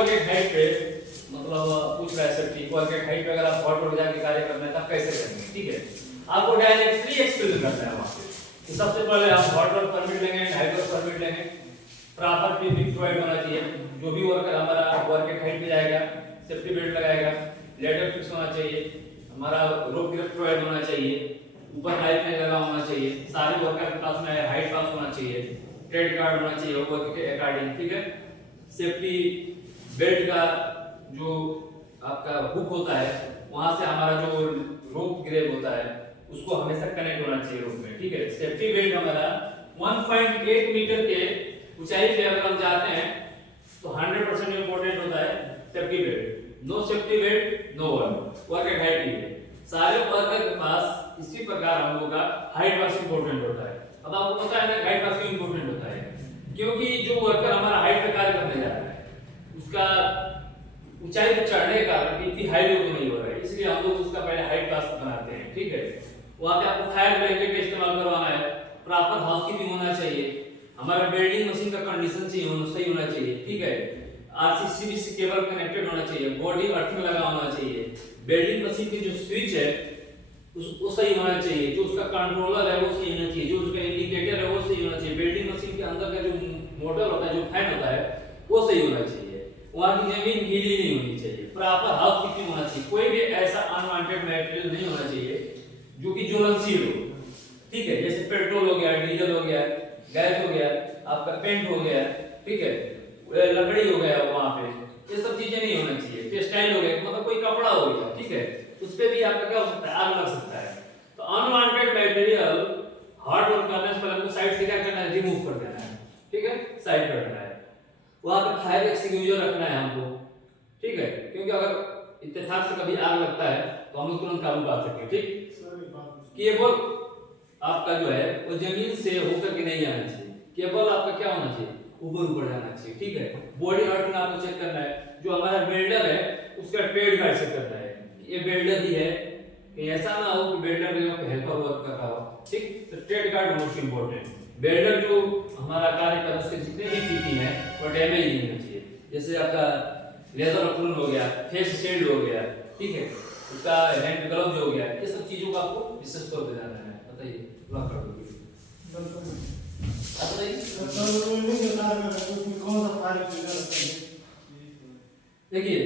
Work height पे मतलब पूछ रहा है सेफ्टी वर्क हाइट पे अगर आप हॉट वर्क जाके कार्य करना है तब कैसे करेंगे, ठीक है। आपको डायरेक्टली एक्सप्लेन करना है वहां पे कि सबसे पहले आप हॉट वर्क परमिट लेंगे, हाइट वर्क परमिट लेंगे, प्रॉपर पीपीई प्रोवाइड होना चाहिए। जो भी वर्कर हमारा वर्क हाइट पे जाएगा सेफ्टी बेल्ट लगाएगा, लेडर फिक्स होना चाहिए, हमारा रोप ग्रिप प्रोवाइड होना चाहिए, ऊपर हाइट में लगा होना चाहिए, सारे वर्कर के पास में हाइट पास होना चाहिए, ट्रेड कार्ड होना चाहिए वर्क के अकॉर्डिंग, ठीक है। सेफ्टी बेल्ट का जो आपका हुक होता है वहां से हमारा जो रोप ग्रेब होता है उसको हमेशा कनेक्ट होना चाहिए रोप में, ठीक है। सेफ्टी बेल्ट हमारा 1.8 मीटर के ऊंचाई पे अगर हम जाते हैं तो 100% इंपॉर्टेंट होता है safety belt. No safety belt no work height ही है। सारे वर्कर के पास इसी प्रकार हम लोग का हाइट पास इंपॉर्टेंट होता है। अब आपको पता है ना हाइट पास क्यों इंपॉर्टेंट होता है, क्योंकि जो वर्कर हमारा हाइट पे कार्य करने जा रहा है उसका ऊंचाई पे चढ़ने का इतनी हाई लोग नहीं हो रहा है, इसलिए हम लोग उसका पहले हाइट पास बनाते हैं, ठीक है। वहां पे आपको फायर ब्लैंकेट का इस्तेमाल करवाना है, प्रॉपर हाउसकीपिंग होना चाहिए, हमारा वेल्डिंग मशीन का कंडीशन सही होना चाहिए, ठीक है। आरसीसी केबल कनेक्टेड होना चाहिए, बॉडी अर्थ में लगा होना चाहिए, वेल्डिंग मशीन की जो स्विच है वो सही होना चाहिए, जो उसका कंट्रोलर है वो सही होना चाहिए, जो उसका इंडिकेटर है वो सही होना चाहिए, वेल्डिंग मशीन के अंदर का जो मोटर होता है जो फैन होता है वो सही होना चाहिए, वहां की जमीन गीली नहीं होनी चाहिए, प्रॉपर हाउसकीपिंग होना चाहिए, कोई भी ऐसा अनवांटेड मटेरियल नहीं होना चाहिए जो कि ज्वलनशील हो, ठीक है। जैसे पेट्रोल हो गया, डीजल हो गया, गैस हो गया, आपका पेंट हो गया, ठीक है, लकड़ी हो गया, वहां पे ये सब चीजें नहीं होना चाहिए। टेक्सटाइल हो गया मतलब कोई कपड़ा हो गया, ठीक है, उस पे भी आपका क्या हो सकता है आग लग सकता है। तो अनवांटेड मटेरियल हार्ड वर्क करने से पहले हमको साइड से क्या करना है, रिमूव कर देना है, ठीक है, साइड कर देना है। वहां पे फायर एक्सटिंग्विशर रखना है हमको, ठीक है, क्योंकि अगर इत्तेफाक से कभी आग लगता है तो हम लोग तुरंत काबू पा सके, ठीक। केबल आपका जो है वो जमीन से होकर के नहीं आना चाहिए, केबल आपका क्या होना चाहिए ऊपर जाना चाहिए, ठीक है। बॉडी अर्थिंग आपको चेक करना है, जो हमारा वेल्डर है उसका ट्रेड कार्ड चेक करना है, ये वेल्डर ही है, कहीं ऐसा ना हो कि वेल्डर जगह पे हेल्पर वर्क कर रहा हो, ठीक। तो trade card most important, welder जो हमारा कार्य कर उसके जितने भी पीपी हैं वो डैमेज नहीं होना चाहिए, जैसे आपका लेदर अप्रून हो गया, फेस शील्ड हो गया, ठीक है, उसका हैंड ग्लव्स हो गया, ये सब चीजों का आपको विशेष तौर पे ध्यान रखना है। बताइए पूरा कर दोगे आप बताइए। देखिए